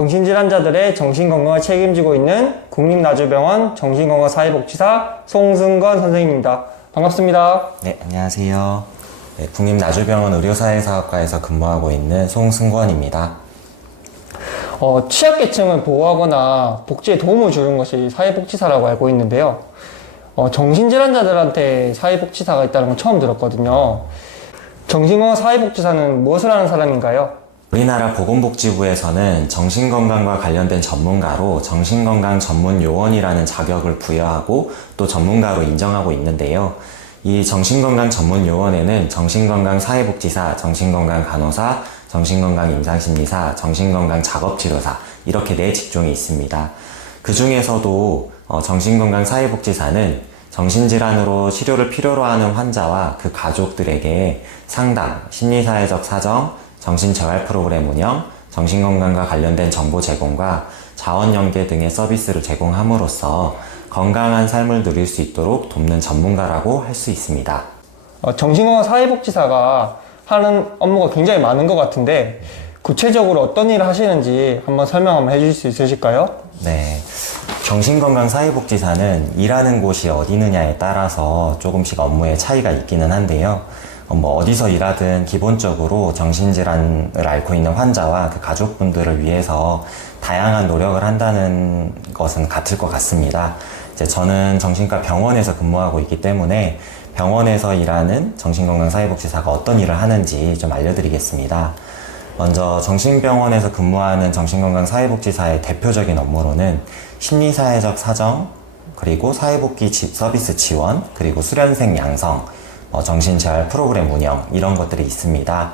정신질환자들의 정신건강을 책임지고 있는 국립나주병원 정신건강사회복지사 송승건 선생님입니다. 반갑습니다. 네, 안녕하세요. 네, 국립나주병원 의료사회사업과에서 근무하고 있는 송승권입니다. 취약계층을 보호하거나 복지에 도움을 주는 것이 사회복지사라고 알고 있는데요. 정신질환자들한테 사회복지사가 있다는 건 처음 들었거든요. 정신건강사회복지사는 무엇을 하는 사람인가요? 우리나라 보건복지부에서는 정신건강과 관련된 전문가로 정신건강 전문요원이라는 자격을 부여하고 또 전문가로 인정하고 있는데요. 이 정신건강 전문요원에는 정신건강사회복지사, 정신건강간호사, 정신건강임상심리사, 정신건강작업치료사 이렇게 4직종이 있습니다. 그 중에서도 정신건강사회복지사는 정신질환으로 치료를 필요로 하는 환자와 그 가족들에게 상담, 심리사회적 사정, 정신재활 프로그램 운영, 정신건강과 관련된 정보 제공과 자원연계 등의 서비스를 제공함으로써 건강한 삶을 누릴 수 있도록 돕는 전문가라고 할 수 있습니다. 정신건강사회복지사가 하는 업무가 굉장히 많은 것 같은데 구체적으로 어떤 일을 하시는지 한번 설명 한번 해주실 수 있으실까요? 네. 정신건강사회복지사는 일하는 곳이 어디느냐에 따라서 조금씩 업무의 차이가 있기는 한데요. 어디서 일하든 기본적으로 정신질환을 앓고 있는 환자와 그 가족분들을 위해서 다양한 노력을 한다는 것은 같을 것 같습니다. 이제 저는 정신과 병원에서 근무하고 있기 때문에 병원에서 일하는 정신건강사회복지사가 어떤 일을 하는지 좀 알려드리겠습니다. 먼저 정신병원에서 근무하는 정신건강사회복지사의 대표적인 업무로는 심리사회적 사정, 그리고 사회복지 서비스 지원, 그리고 수련생 양성, 정신재활 프로그램 운영 이런 것들이 있습니다.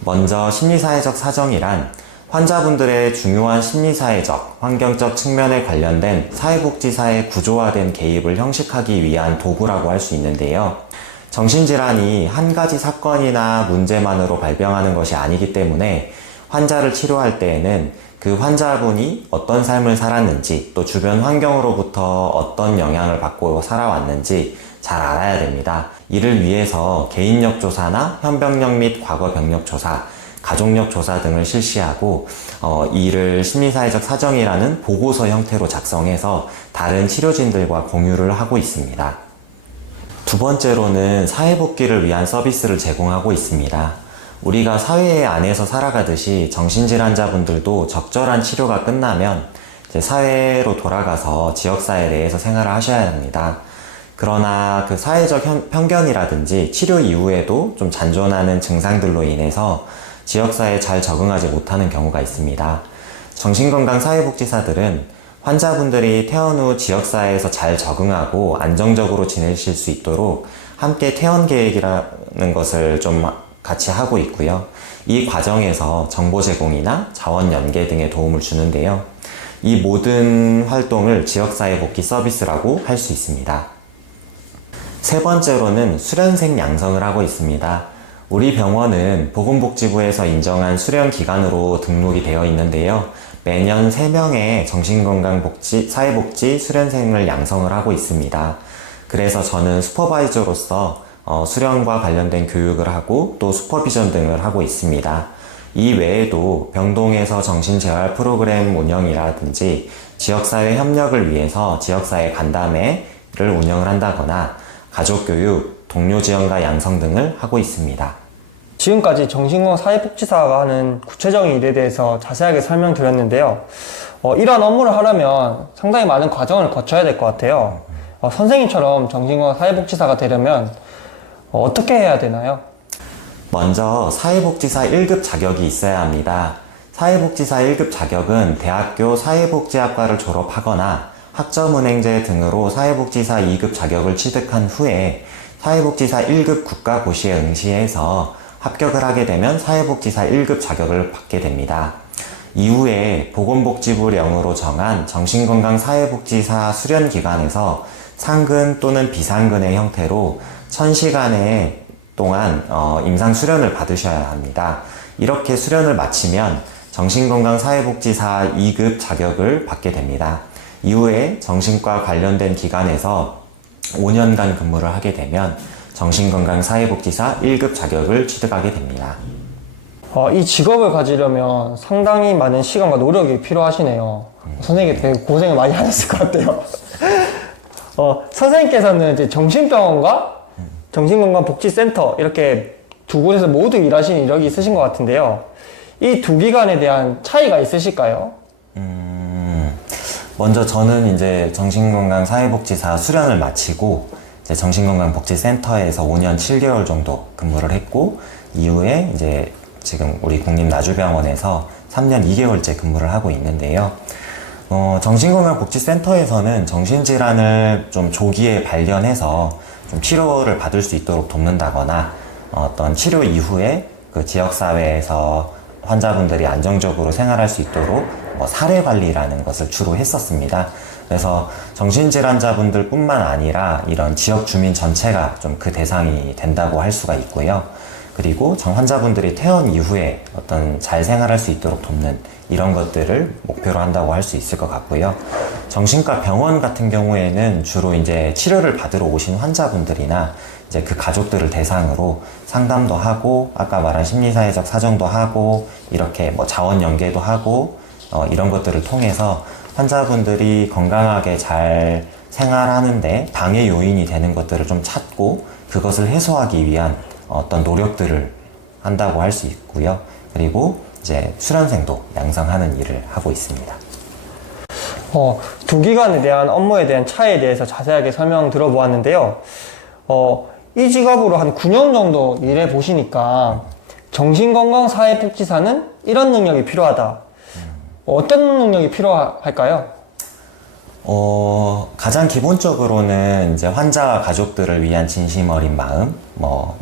먼저 심리사회적 사정이란 환자분들의 중요한 심리사회적, 환경적 측면에 관련된 사회복지사의 구조화된 개입을 형식하기 위한 도구라고 할 수 있는데요. 정신질환이 한 가지 사건이나 문제만으로 발병하는 것이 아니기 때문에 환자를 치료할 때에는 그 환자분이 어떤 삶을 살았는지 또 주변 환경으로부터 어떤 영향을 받고 살아왔는지 잘 알아야 됩니다. 이를 위해서 개인력 조사나 현병력 및 과거 병력 조사, 가족력 조사 등을 실시하고 이를 심리사회적 사정이라는 보고서 형태로 작성해서 다른 치료진들과 공유를 하고 있습니다. 두 번째로는 사회복귀를 위한 서비스를 제공하고 있습니다. 우리가 사회 안에서 살아가듯이 정신질환자분들도 적절한 치료가 끝나면 이제 사회로 돌아가서 지역사회 내에서 생활을 하셔야 합니다. 그러나 그 사회적 편견이라든지 치료 이후에도 좀 잔존하는 증상들로 인해서 지역사회에 잘 적응하지 못하는 경우가 있습니다. 정신건강사회복지사들은 환자분들이 퇴원 후 지역사회에서 잘 적응하고 안정적으로 지내실 수 있도록 함께 퇴원 계획이라는 것을 좀 같이 하고 있고요. 이 과정에서 정보 제공이나 자원 연계 등의 도움을 주는데요. 이 모든 활동을 지역사회 복귀 서비스라고 할 수 있습니다. 세 번째로는 수련생 양성을 하고 있습니다. 우리 병원은 보건복지부에서 인정한 수련기관으로 등록이 되어 있는데요. 매년 3명의 정신건강사회복지 수련생을 양성을 하고 있습니다. 그래서 저는 슈퍼바이저로서 수련과 관련된 교육을 하고 또 슈퍼비전 등을 하고 있습니다. 이 외에도 병동에서 정신재활 프로그램 운영이라든지 지역사회 협력을 위해서 지역사회 간담회를 운영을 한다거나 가족교육, 동료 지원과 양성 등을 하고 있습니다. 지금까지 정신건강사회복지사가 하는 구체적인 일에 대해서 자세하게 설명드렸는데요. 이러한 업무를 하려면 상당히 많은 과정을 거쳐야 될 것 같아요. 선생님처럼 정신건강사회복지사가 되려면 어떻게 해야 되나요? 먼저 사회복지사 1급 자격이 있어야 합니다. 사회복지사 1급 자격은 대학교 사회복지학과를 졸업하거나 학점은행제 등으로 사회복지사 2급 자격을 취득한 후에 사회복지사 1급 국가고시에 응시해서 합격을 하게 되면 사회복지사 1급 자격을 받게 됩니다. 이후에 보건복지부령으로 정한 정신건강사회복지사 수련기관에서 상근 또는 비상근의 형태로 1000시간의 동안 임상 수련을 받으셔야 합니다. 이렇게 수련을 마치면 정신건강사회복지사 2급 자격을 받게 됩니다. 이후에 정신과 관련된 기관에서 5년간 근무를 하게 되면 정신건강사회복지사 1급 자격을 취득하게 됩니다. 이 직업을 가지려면 상당히 많은 시간과 노력이 필요하시네요. 선생님께 되게 고생을 많이 하셨을 것 같아요. 선생님께서는 이제 정신병원과 정신건강복지센터 이렇게 두 곳에서 모두 일하신 이력이 있으신 것 같은데요. 이 두 기관에 대한 차이가 있으실까요? 먼저 저는 이제 정신건강사회복지사 수련을 마치고 이제 정신건강복지센터에서 5년 7개월 정도 근무를 했고, 이후에 이제 지금 우리 국립나주병원에서 3년 2개월째 근무를 하고 있는데요. 정신건강복지센터에서는 정신질환을 좀 조기에 발견해서 좀 치료를 받을 수 있도록 돕는다거나, 어떤 치료 이후에 그 지역사회에서 환자분들이 안정적으로 생활할 수 있도록 사례 관리라는 것을 주로 했었습니다. 그래서 정신질환자분들 뿐만 아니라 이런 지역 주민 전체가 좀 그 대상이 된다고 할 수가 있고요. 그리고 환자분들이 퇴원 이후에 어떤 잘 생활할 수 있도록 돕는 이런 것들을 목표로 한다고 할 수 있을 것 같고요. 정신과 병원 같은 경우에는 주로 이제 치료를 받으러 오신 환자분들이나 이제 그 가족들을 대상으로 상담도 하고, 아까 말한 심리사회적 사정도 하고, 이렇게 자원 연계도 하고, 이런 것들을 통해서 환자분들이 건강하게 잘 생활하는데 방해 요인이 되는 것들을 좀 찾고, 그것을 해소하기 위한 어떤 노력들을 한다고 할 수 있고요. 그리고 이제 수련생도 양성하는 일을 하고 있습니다. 두 기관에 대한 업무에 대한 차이에 대해서 자세하게 설명 들어보았는데요. 이 직업으로 한 9년 정도 일해 보시니까 정신건강사회복지사는 이런 능력이 필요하다. 어떤 능력이 필요할까요? 가장 기본적으로는 이제 환자와 가족들을 위한 진심 어린 마음,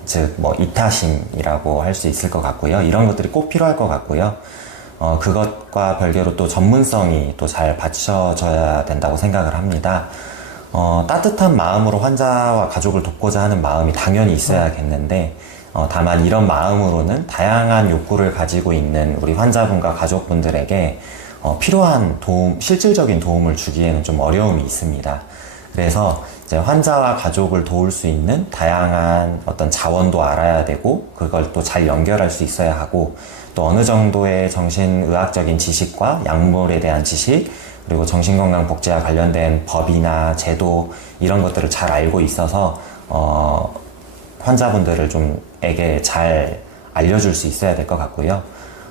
즉 이타심이라고 할 수 있을 것 같고요. 이런 것들이 꼭 필요할 것 같고요. 그것과 별개로 또 전문성이 또 잘 받쳐져야 된다고 생각을 합니다. 따뜻한 마음으로 환자와 가족을 돕고자 하는 마음이 당연히 있어야겠는데, 다만 이런 마음으로는 다양한 욕구를 가지고 있는 우리 환자분과 가족분들에게 필요한 도움, 실질적인 도움을 주기에는 좀 어려움이 있습니다. 그래서 이제 환자와 가족을 도울 수 있는 다양한 어떤 자원도 알아야 되고, 그걸 또 잘 연결할 수 있어야 하고, 또 어느 정도의 정신의학적인 지식과 약물에 대한 지식, 그리고 정신건강복지와 관련된 법이나 제도, 이런 것들을 잘 알고 있어서 환자분들을 에게 잘 알려줄 수 있어야 될 것 같고요.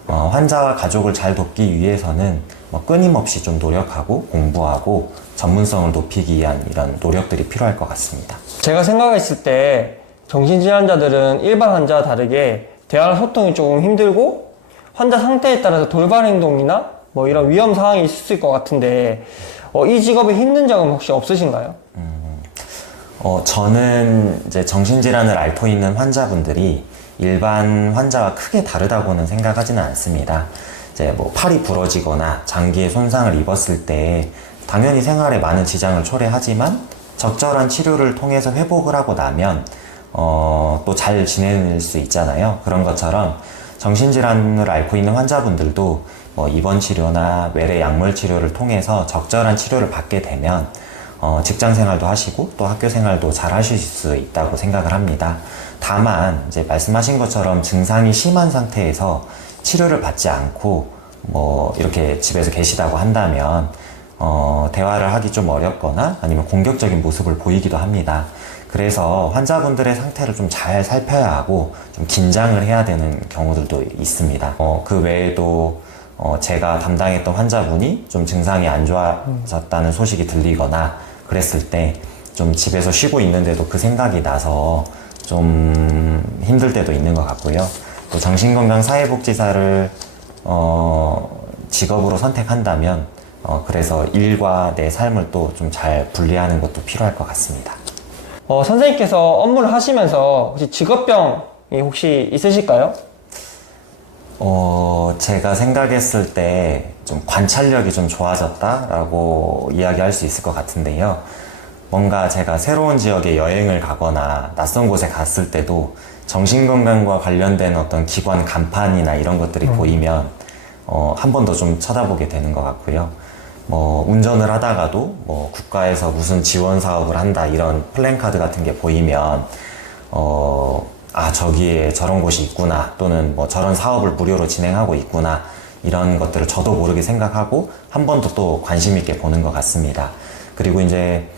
환자와 가족을 잘 돕기 위해서는 끊임없이 좀 노력하고 공부하고 전문성을 높이기 위한 이런 노력들이 필요할 것 같습니다. 제가 생각했을 때 정신질환자들은 일반 환자와 다르게 대화나 소통이 조금 힘들고, 환자 상태에 따라서 돌발 행동이나 이런 위험 상황이 있을 것 같은데, 이 직업에 힘든 점은 혹시 없으신가요? 저는 이제 정신질환을 앓고 있는 환자분들이 일반 환자와 크게 다르다고는 생각하지는 않습니다. 이제 팔이 부러지거나 장기에 손상을 입었을 때 당연히 생활에 많은 지장을 초래하지만, 적절한 치료를 통해서 회복을 하고 나면 또 잘 지낼 수 있잖아요. 그런 것처럼 정신질환을 앓고 있는 환자분들도 입원 치료나 외래 약물 치료를 통해서 적절한 치료를 받게 되면 직장 생활도 하시고 또 학교 생활도 잘 하실 수 있다고 생각을 합니다. 다만 이제 말씀하신 것처럼 증상이 심한 상태에서 치료를 받지 않고 이렇게 집에서 계시다고 한다면 대화를 하기 좀 어렵거나 아니면 공격적인 모습을 보이기도 합니다. 그래서 환자분들의 상태를 좀 잘 살펴야 하고 좀 긴장을 해야 되는 경우들도 있습니다. 그 외에도 제가 담당했던 환자분이 좀 증상이 안 좋아졌다는 소식이 들리거나 그랬을 때 좀 집에서 쉬고 있는데도 그 생각이 나서 좀 힘들 때도 있는 것 같고요. 또 정신건강사회복지사를 직업으로 선택한다면 그래서 일과 내 삶을 또 좀 잘 분리하는 것도 필요할 것 같습니다. 선생님께서 업무를 하시면서 혹시 직업병이 혹시 있으실까요? 제가 생각했을 때 좀 관찰력이 좀 좋아졌다라고 이야기할 수 있을 것 같은데요. 뭔가 제가 새로운 지역에 여행을 가거나 낯선 곳에 갔을 때도 정신건강과 관련된 어떤 기관 간판이나 이런 것들이 보이면 한 번 더 좀 쳐다보게 되는 것 같고요. 운전을 하다가도 국가에서 무슨 지원 사업을 한다 이런 플랜카드 같은 게 보이면 아, 저기에 저런 곳이 있구나, 또는 뭐 저런 사업을 무료로 진행하고 있구나, 이런 것들을 저도 모르게 생각하고 한 번 더 또 관심 있게 보는 것 같습니다. 그리고 이제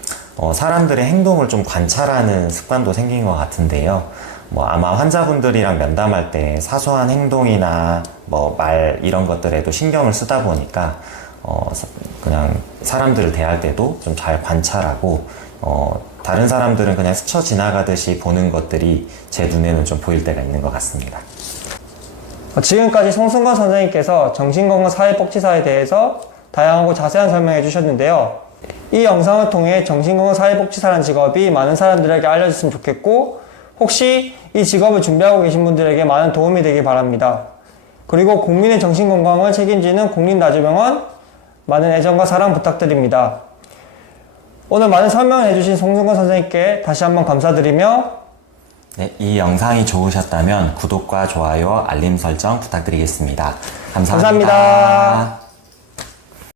사람들의 행동을 좀 관찰하는 습관도 생긴 것 같은데요. 뭐 아마 환자분들이랑 면담할 때 사소한 행동이나 뭐 말 이런 것들에도 신경을 쓰다 보니까 그냥 사람들을 대할 때도 좀 잘 관찰하고 다른 사람들은 그냥 스쳐 지나가듯이 보는 것들이 제 눈에는 좀 보일 때가 있는 것 같습니다. 지금까지 송승건 선생님께서 정신건강 사회복지사에 대해서 다양하고 자세한 설명해 주셨는데요. 이 영상을 통해 정신건강 사회복지사라는 직업이 많은 사람들에게 알려졌으면 좋겠고, 혹시 이 직업을 준비하고 계신 분들에게 많은 도움이 되길 바랍니다. 그리고 국민의 정신건강을 책임지는 국립나주병원 많은 애정과 사랑 부탁드립니다. 오늘 많은 설명을 해주신 송승건 선생님께 다시 한번 감사드리며, 네, 이 영상이 좋으셨다면 구독과 좋아요, 알림 설정 부탁드리겠습니다. 감사합니다. 감사합니다.